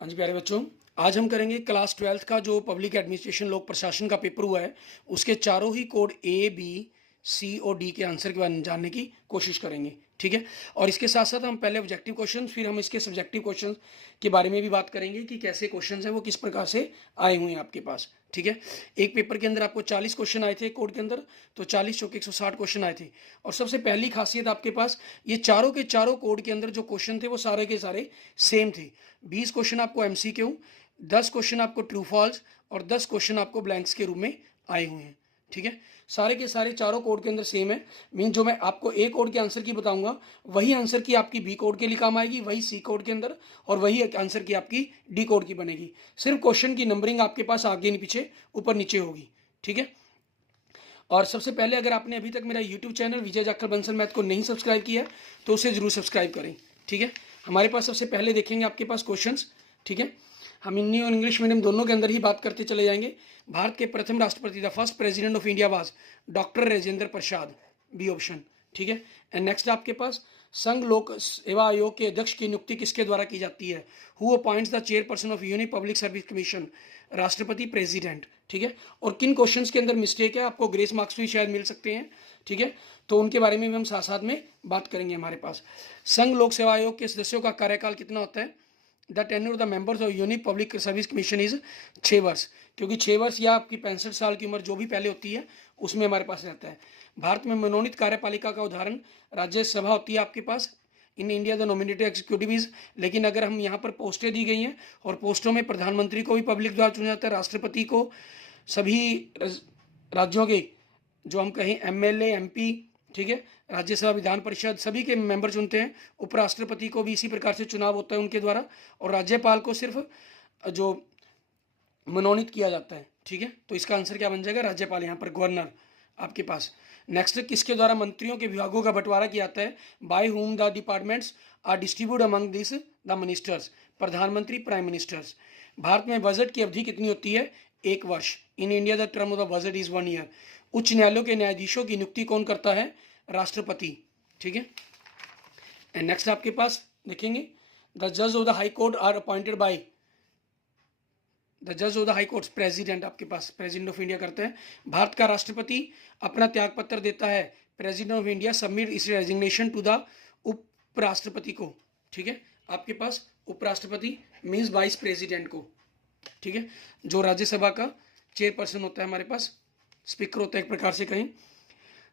हाँ जी प्यारे बच्चों, आज हम करेंगे क्लास 12th का जो पब्लिक एडमिनिस्ट्रेशन लोक प्रशासन का पेपर हुआ है उसके चारों ही कोड ए बी सी और डी के आंसर के बारे में जानने की कोशिश करेंगे। ठीक है, और इसके साथ साथ हम पहले ऑब्जेक्टिव क्वेश्चन फिर हम इसके सब्जेक्टिव क्वेश्चन के बारे में भी बात करेंगे कि कैसे क्वेश्चन हैं वो किस प्रकार से आए हुए हैं आपके पास। ठीक है, एक पेपर के अंदर आपको 40 क्वेश्चन आए थे कोड के अंदर, तो 40 चौके 160 क्वेश्चन आए थे। और सबसे पहली खासियत आपके पास ये चारों के चारों कोड के अंदर जो क्वेश्चन थे वो सारे के सारे सेम थे। 20 क्वेश्चन आपको एमसीक्यू, 10 क्वेश्चन आपको ट्रू फॉल्स और 10 क्वेश्चन आपको ब्लैंक्स के रूप में आए हुए हैं। ठीक है, सारे के सारे चारों कोड के अंदर सेम है। मीन जो मैं आपको ए कोड के आंसर की बताऊंगा वही आंसर की आपकी बी कोड के लिए काम आएगी, वही सी कोड के अंदर, और वही आंसर की आपकी डी कोड की बनेगी। सिर्फ क्वेश्चन की नंबरिंग आपके पास आगे नहीं पीछे ऊपर नीचे होगी। ठीक है, और सबसे पहले अगर आपने अभी तक मेरा यूट्यूब चैनल विजय जाखड़ बंसल मैथ को नहीं सब्सक्राइब किया तो उसे जरूर सब्सक्राइब करें। ठीक है, हमारे पास सबसे पहले देखेंगे आपके पास क्वेश्चंस। ठीक है, हम हिंदी और इंग्लिश मीडियम दोनों के अंदर ही बात करते चले जाएंगे। भारत के प्रथम राष्ट्रपति the first president of India was doctor Rajendra Prasad, B option. ठीक है, एंड नेक्स्ट आपके पास संघ लोक सेवा आयोग के अध्यक्ष की नियुक्ति किसके द्वारा की जाती है? Who appoints the chairperson of union public service commission? राष्ट्रपति, प्रेसिडेंट। ठीक है, और किन क्वेश्चंस के अंदर मिस्टेक है आपको ग्रेस मार्क्स भी शायद मिल सकते हैं। ठीक है, तो उनके बारे में भी हम साथ साथ में बात करेंगे। हमारे पास संघ लोक सेवा आयोग के सदस्यों का कार्यकाल कितना होता है? The tenure of the members of unique public service commission is 6 वर्ष, क्योंकि 6 वर्ष या आपकी 65 साल की उम्र जो भी पहले होती है उसमें हमारे पास रहता है। भारत में मनोनीत कार्यपालिका का उदाहरण राज्यसभा होती है आपके पास। In India the nominated executive is, लेकिन अगर हम यहाँ पर पोस्टें दी गई हैं और पोस्टों में प्रधानमंत्री को भी पब्लिक द्वारा चुना जाता है, राष्ट्रपति को सभी राज्यों के जो हम कहें एमएलए एमपी, ठीक है, राज्यसभा विधान परिषद सभी के मेंबर चुनते हैं। उपराष्ट्रपति को भी इसी प्रकार से चुनाव होता है उनके द्वारा, और राज्यपाल को सिर्फ जो मनोनीत किया जाता है। ठीक है, तो इसका आंसर क्या बन जाएगा? राज्यपाल, यहाँ पर गवर्नर आपके पास। नेक्स्ट, किसके द्वारा मंत्रियों के विभागों का बंटवारा किया जाता है? By whom the departments are distribute among this the ministers? प्रधानमंत्री, प्राइम मिनिस्टर्स। भारत में बजट की अवधि कितनी होती है? 1 वर्ष। In India the term of the budget is 1 year. उच्च न्यायालयों के न्यायाधीशों की नियुक्ति कौन करता है? राष्ट्रपति। ठीक है, एंड नेक्स्ट आपके पास देखेंगे द जज of the high court are appointed by the जज of the high court president, आपके पास प्रेसिडेंट ऑफ इंडिया करते हैं। भारत का राष्ट्रपति अपना त्याग पत्र देता है, प्रेसिडेंट ऑफ इंडिया सबमिट इस रेजिग्नेशन टू द उपराष्ट्रपति को। ठीक है, आपके पास उपराष्ट्रपति मीन्स वाइस प्रेसिडेंट को। ठीक है, जो राज्यसभा का चेयरपर्सन होता है हमारे पास, स्पीकर होता है एक प्रकार से कहें।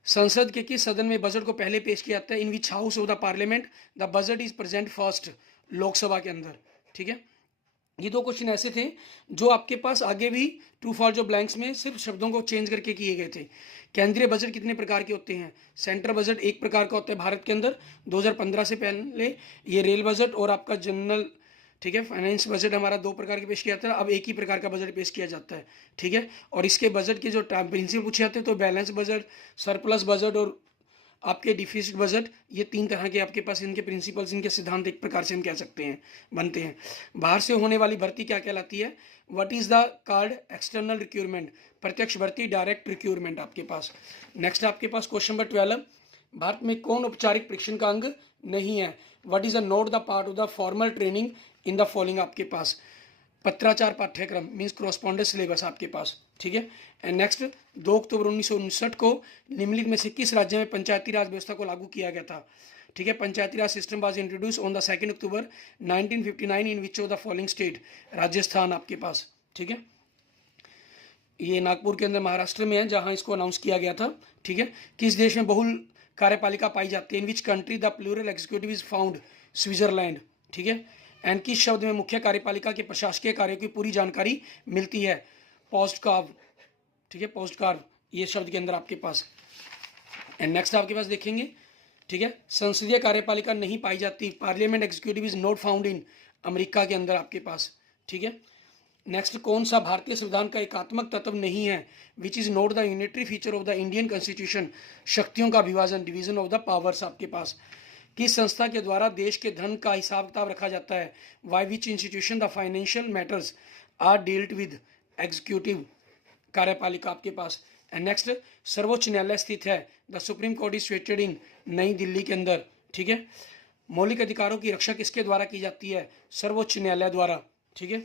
संसद के किस सदन में बजट को पहले पेश किया जाता है? In which house of the parliament the budget is present first? Lok Sabha के अंदर। ठीक है, ये 2 क्वेश्चन ऐसे थे जो आपके पास आगे भी ट्रू फॉर जो ब्लैंक्स में सिर्फ शब्दों को चेंज करके किए गए थे। केंद्रीय बजट कितने प्रकार के होते हैं? सेंट्रल बजट एक प्रकार का होता है भारत के अंदर 2015 से पहले, ये रेल बजट और आपका जनरल, ठीक है, फाइनेंस बजट हमारा 2 प्रकार के पेश किया जाता है। अब एक ही प्रकार का बजट पेश किया जाता है। ठीक है, और इसके बजट के जो प्रिंसिपल पूछे जाते हैं तो बैलेंस बजट, सरप्लस बजट और आपके डिफिसिट बजट, ये 3 तरह के आपके पास इनके प्रिंसिपल्स, इनके सिद्धांत एक प्रकार से हम कह सकते हैं बनते हैं। बाहर से होने वाली भर्ती क्या कहलाती है? What is the card? External recruitment, प्रत्यक्ष भर्ती, डायरेक्ट रिक्रूटमेंट आपके पास। नेक्स्ट आपके पास क्वेश्चन नंबर 12, भारत में कौन औपचारिक परीक्षण का अंग नहीं है? What is a not the part of the formal training in the following? आपके पास पत्राचार पाठ्यक्रम मीन्स कॉरस्पॉन्डेंस सिलेबस आपके पास। ठीक है, एंड नेक्स्ट 2 अक्टूबर 1959 को निम्नलिखित में से किस राज्य में पंचायती राज व्यवस्था को लागू किया गया था? ठीक है, panchayati raj system was introduce on the 2 October 1959 in which of the following state? Rajasthan आपके पास। ठीक है, ये नागपुर के अंदर महाराष्ट्र में है जहां इसको अनाउंस किया गया था। ठीक है, किस देश में बहुल कार्यपालिका पाई जाती है? In which country the plural executive is found? Switzerland. ठीक है, एंड किस शब्द में मुख्य कार्यपालिका के प्रशासकीय कार्यों की पूरी जानकारी मिलती है? Post curve. ठीक है, पोस्ट कार्व ये शब्द के अंदर आपके पास। एंड नेक्स्ट आपके पास देखेंगे, ठीक है, संसदीय कार्यपालिका नहीं पाई जाती, parliament executive is not found in, America के अंदर आपके पास। ठीक है, नेक्स्ट कौन सा भारतीय संविधान का एकात्मक तत्व नहीं है? Which is not the unitary feature of the Indian constitution? शक्तियों का विभाजन, डिवीजन ऑफ द पावर्स आपके पास। किस संस्था के द्वारा देश के धन का हिसाब किताब रखा जाता है? Why which institution the financial matters are dealt with? Executive कार्यपालिका आपके पास। एंड नेक्स्ट, सर्वोच्च न्यायालय स्थित है? The supreme court is situated in, Nai Delhi के अंदर। ठीक है, मौलिक अधिकारों की रक्षा किसके द्वारा की जाती है? सर्वोच्च न्यायालय द्वारा। ठीक है।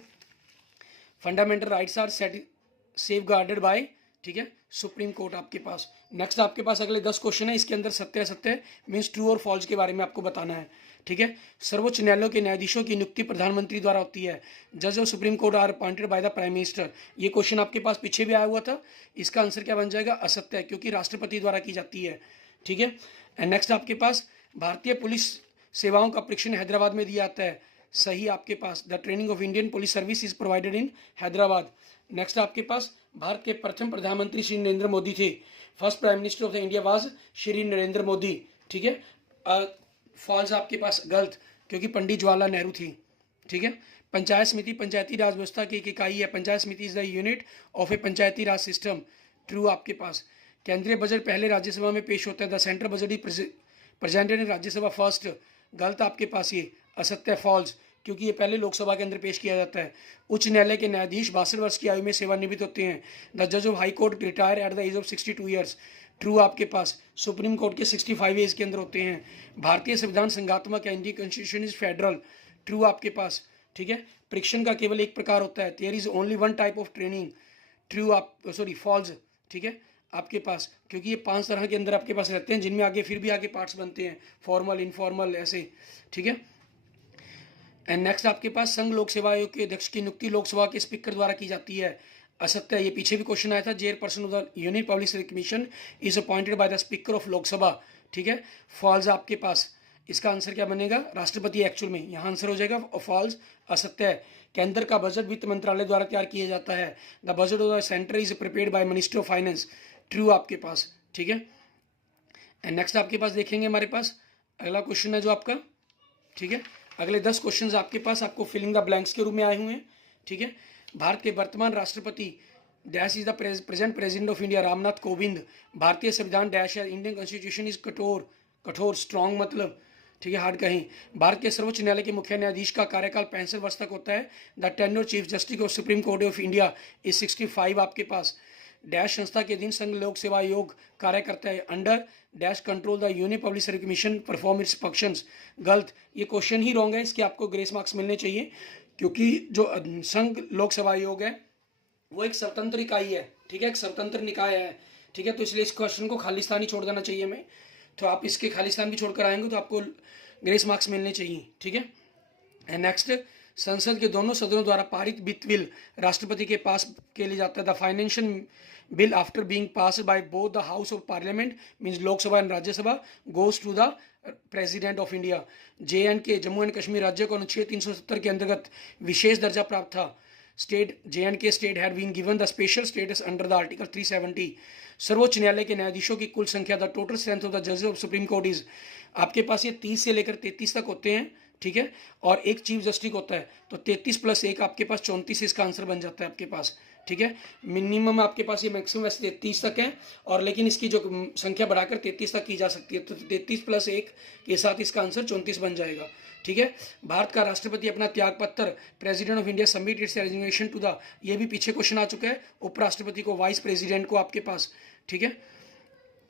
Fundamental rights are safeguarded by, ठीक है, सुप्रीम कोर्ट आपके पास। नेक्स्ट आपके पास अगले 10 क्वेश्चन है, इसके अंदर सत्य असत्य मीन्स ट्रू और फॉल्स के बारे में आपको बताना है, ठीक है। सर्वोच्च न्यायालय के न्यायाधीशों की नियुक्ति प्रधानमंत्री द्वारा होती है। जज of supreme court are appointed by the prime minister. ये क्वेश्चन आपके पास पीछे भी आया हुआ था, इसका आंसर क्या बन जाएगा? असत्य, क्योंकि राष्ट्रपति द्वारा की जाती है, ठीक है। एंड नेक्स्ट आपके पास भारतीय पुलिस सेवाओं का प्रशिक्षण हैदराबाद में दिया जाता है। सही आपके पास, the training of Indian police service is provided in Hyderabad. Next आपके पास भारत के प्रथम प्रधानमंत्री श्री नरेंद्र मोदी थे। First prime minister of the India was Shri Narendra Modi, ठीक है। फॉल्स आपके पास गलत, क्योंकि पंडित जवाहरलाल नेहरू थी, ठीक है। पंचायत समिति पंचायती राज व्यवस्था की एक इकाई है। पंचायत समिति is the unit of A Panchayati raj system. True आपके पास। केंद्रीय बजट पहले राज्यसभा में पेश होता है। The central budget is presented in Rajya Sabha first. गलत आपके पास, ये असत्य, फॉल्स, क्योंकि ये पहले लोकसभा के अंदर पेश किया जाता है। उच्च न्यायालय के न्यायाधीश 62 वर्ष की आयु में सेवानिवृत्त होते हैं। द जज of high court retire at the age of 62 years. True आपके पास। सुप्रीम कोर्ट के 65 एज के अंदर होते हैं। भारतीय संविधान संघात्मक है। Indian constitution is federal. True आपके पास, ठीक है। परीक्षण का केवल एक प्रकार होता है। There is only one type of training. True आप, सॉरी फॉल्स, ठीक है आपके पास, क्योंकि ये 5 तरह के अंदर आपके पास रहते हैं, जिनमें आगे फिर भी आगे पार्ट्स बनते हैं, फॉर्मल, इनफॉर्मल, ऐसे, ठीक है। एंड नेक्स्ट आपके पास संघ लोक सेवा आयोग के अध्यक्ष की नियुक्ति लोकसभा के स्पीकर द्वारा की जाती है। असत्य, ये पीछे भी क्वेश्चन आया था। Chairperson of the union public service commission is appointed by the speaker of Lok Sabha, ठीक है। फॉल्स आपके पास, इसका आंसर क्या बनेगा? राष्ट्रपति एक्चुअल में, यहाँ आंसर हो जाएगा फॉल्स, असत्य है। केंद्र का बजट वित्त मंत्रालय द्वारा तैयार किया जाता है। The budget of the centre is prepared by ministry of finance. True आपके पास, ठीक है। एंड नेक्स्ट आपके पास देखेंगे, हमारे पास अगला क्वेश्चन है जो आपका, ठीक है। अगले 10 क्वेश्चंस आपके पास आपको फिलिंग द ब्लैंक्स के रूप में आए हुए हैं, ठीक है। भारत के वर्तमान राष्ट्रपति dash is the present president of India Ramnath Kovind. भारतीय संविधान डैश है। इंडियन कॉन्स्टिट्यूशन इज कठोर स्ट्रॉन्ग, मतलब, ठीक है, हार्ड कहीं। भारत के सर्वोच्च न्यायालय के मुख्य न्यायाधीश का कार्यकाल 65 वर्ष तक होता है। The tenure chief justice of supreme court of India is 65 आपके पास। डैश संस्था के दिन संघ लोक सेवा आयोग कार्य करता है। Under dash control the union public service commission perform it's functions. गलत, ये क्वेश्चन ही रॉन्ग है, इसके आपको ग्रेस मार्क्स मिलने चाहिए, क्योंकि जो संघ लोक सेवा आयोग है वो एक स्वतंत्र इकाई है, ठीक है, एक स्वतंत्र निकाय है, ठीक है। तो इसलिए इस क्वेश्चन को खालिस्तान ही छोड़ देना चाहिए हमें। तो आप इसके खालिस्तान भी छोड़कर आएंगे तो आपको ग्रेस मार्क्स मिलने चाहिए, ठीक है। एंड नेक्स्ट, संसद के दोनों सदनों द्वारा पारित वित्त बिल राष्ट्रपति के पास के लिए जाता है। The financial bill after being passed by both the house of parliament means Lok Sabha and Rajya Sabha goes to the president of India. JNK Jammu and Kashmir राज्य को अनुच्छेद 370 के अंतर्गत विशेष दर्जा प्राप्त था। State JNK state had been given the special status under the article 370। सर्वोच्च न्यायालय के न्यायाधीशों की कुल संख्या, the total strength of the जजेस ऑफ सुप्रीम कोर्ट इज, आपके पास ये 30 से लेकर 33 तक होते हैं, ठीक है। और एक चीफ जस्टिस होता है, तो 33 + 1 आपके पास 34, इसका आंसर बन जाता है आपके पास, ठीक है। मिनिमम आपके पास ये मैक्सिमम वैसे 33 तक है, और लेकिन इसकी जो संख्या बढ़ाकर 33 तक की जा सकती है, तो 33 + 1 के साथ इसका आंसर 34 बन जाएगा, ठीक है। भारत का राष्ट्रपति अपना त्याग पत्र president of India submit its resignation to the, ये भी पीछे क्वेश्चन आ चुका है, उपराष्ट्रपति को, वाइस प्रेसिडेंट को आपके पास, ठीक है।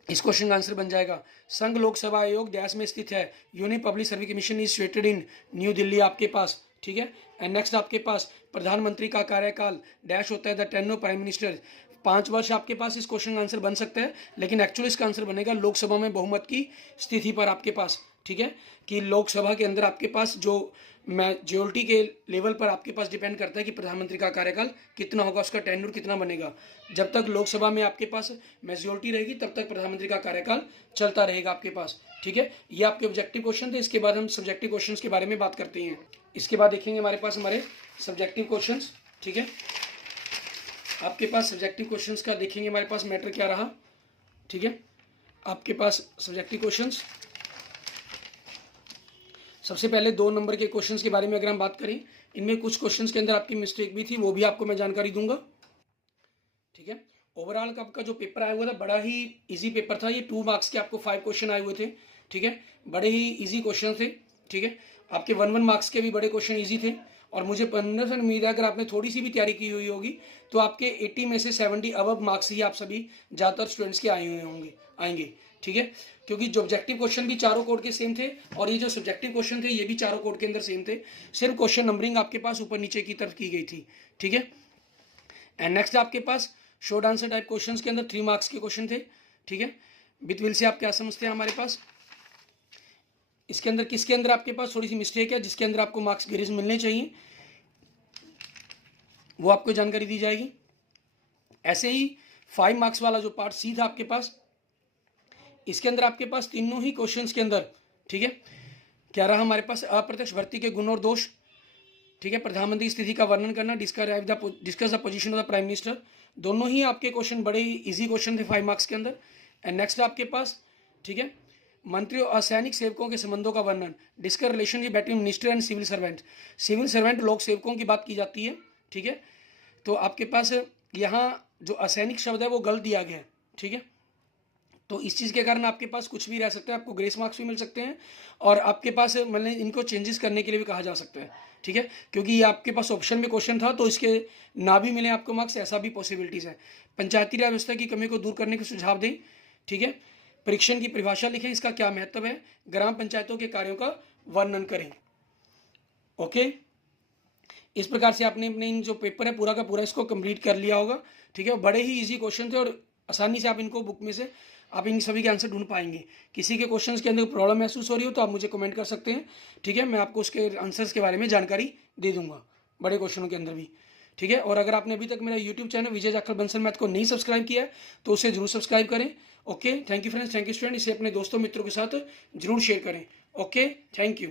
इस क्वेश्चन का आंसर बन जाएगा संघ लोक सेवा आयोग देश में स्थित है। Union public service commission is situated in new Delhi आपके पास, ठीक है। एंड नेक्स्ट आपके पास प्रधानमंत्री का कार्यकाल डैश होता है, द टेन्योर प्राइम मिनिस्टर, 5 वर्ष आपके पास इस क्वेश्चन का आंसर बन सकता है, लेकिन एक्चुअली इसका आंसर बनेगा लोकसभा में बहुमत की स्थिति पर आपके पास, ठीक है। कि लोकसभा के अंदर आपके पास जो मेजोरिटी के लेवल पर आपके पास डिपेंड करता है कि प्रधानमंत्री का कार्यकाल कितना होगा, उसका टेन्योर कितना बनेगा। जब तक लोकसभा में आपके पास मेजोरिटी रहेगी तब तक प्रधानमंत्री का कार्यकाल चलता रहेगा आपके पास, ठीक है। ये आपके ऑब्जेक्टिव क्वेश्चन थे। इसके बाद हम सब्जेक्टिव क्वेश्चंस के बारे में बात करते हैं। इसके बाद देखेंगे हमारे पास हमारे सब्जेक्टिव क्वेश्चंस, ठीक है। आपके पास सब्जेक्टिव क्वेश्चंस का देखेंगे हमारे पास मैटर क्या रहा, ठीक है। आपके पास सब्जेक्टिव क्वेश्चंस, सबसे पहले 2 नंबर के क्वेश्चंस के बारे में अगर हम बात करें, इनमें कुछ क्वेश्चंस के अंदर आपकी मिस्टेक भी थी, वो भी आपको मैं जानकारी दूंगा, ठीक है। ओवरऑल आपका जो पेपर आया हुआ था बड़ा ही इजी पेपर था। ये 2 मार्क्स के आपको 5 क्वेश्चन आए हुए थे, ठीक है। बड़े ही इजी क्वेश्चन थे, ठीक है। आपके 1 मार्क्स के भी बड़े क्वेश्चन इजी थे, और मुझे 15% उम्मीद है अगर आपने थोड़ी सी भी तैयारी की हुई होगी तो आपके 80 में से 70 अबव मार्क्स ही आप सभी ज़्यादातर स्टूडेंट्स के आए हुए आएंगे, ठीक है, क्योंकि जो ऑब्जेक्टिव क्वेश्चन भी चारों कोड के सेम थे और ये जो सब्जेक्टिव क्वेश्चन थे ये भी चारों कोड के अंदर सेम थे, सिर्फ क्वेश्चन नंबरिंग आपके पास ऊपर नीचे की तरफ की गई थी। ठीक है, एंड नेक्स्ट आपके पास शॉर्ट आंसर टाइप क्वेश्चंस के अंदर 3 मार्क्स के क्वेश्चन थे। ठीक है, विथ विल से आप क्या समझते हैं हमारे पास, इसके अंदर किसके अंदर आपके पास थोड़ी सी मिस्टेक है, जिसके अंदर आपको मार्क्स ग्रेस मिलने चाहिए, वो आपको जानकारी दी जाएगी। ऐसे ही 5 मार्क्स वाला जो पार्ट सी था आपके पास, इसके अंदर आपके पास तीनों ही क्वेश्चंस के अंदर, ठीक है, क्या रहा हमारे पास, अप्रत्यक्ष भर्ती के गुण और दोष, ठीक है, प्रधानमंत्री की स्थिति का वर्णन करना, discuss the position of the prime minister, दोनों ही आपके क्वेश्चन बड़े ही इजी क्वेश्चन थे 5 मार्क्स के अंदर। एंड नेक्स्ट आपके पास, ठीक है, मंत्री और असैनिक सेवकों के संबंधों का वर्णन, discuss relationship between minister and civil servant, civil servant लोक सेवकों की बात की जाती है। ठीक है, तो आपके पास यहाँ जो असैनिक शब्द है वो गलत दिया गया है। ठीक है, तो इस चीज़ के कारण आपके पास कुछ भी रह सकता है, आपको ग्रेस मार्क्स भी मिल सकते हैं और आपके पास मतलब इनको चेंजेस करने के लिए भी कहा जा सकता है। ठीक है, क्योंकि ये आपके पास ऑप्शन में क्वेश्चन था तो इसके ना भी मिले आपको मार्क्स, ऐसा भी पॉसिबिलिटीज़ है। पंचायती राज व्यवस्था की कमी को दूर करने के सुझाव दें। ठीक है, परीक्षण की परिभाषा लिखें, इसका क्या महत्व है, ग्राम पंचायतों के कार्यों का वर्णन करें। ओके, इस प्रकार से आपने अपने इन जो पेपर है पूरा का पूरा इसको कंप्लीट कर लिया होगा। ठीक है, बड़े ही इजी क्वेश्चन थे और आसानी से आप इनको बुक में से आप इन सभी के आंसर ढूंढ पाएंगे। किसी के क्वेश्चंस के अंदर प्रॉब्लम महसूस हो रही हो तो आप मुझे कमेंट कर सकते हैं। ठीक है, मैं आपको उसके आंसर्स के बारे में जानकारी दे दूंगा बड़े क्वेश्चनों के अंदर भी। ठीक है, और अगर आपने अभी तक मेरा यूट्यूब चैनल विजय जाखड़ बंसल मैथ को नहीं सब्सक्राइब किया है तो उसे जरूर सब्सक्राइब करें। Okay, thank you friends, thank you student, इसे अपने दोस्तों मित्रों के साथ जरूर शेयर करें। Okay, thank you.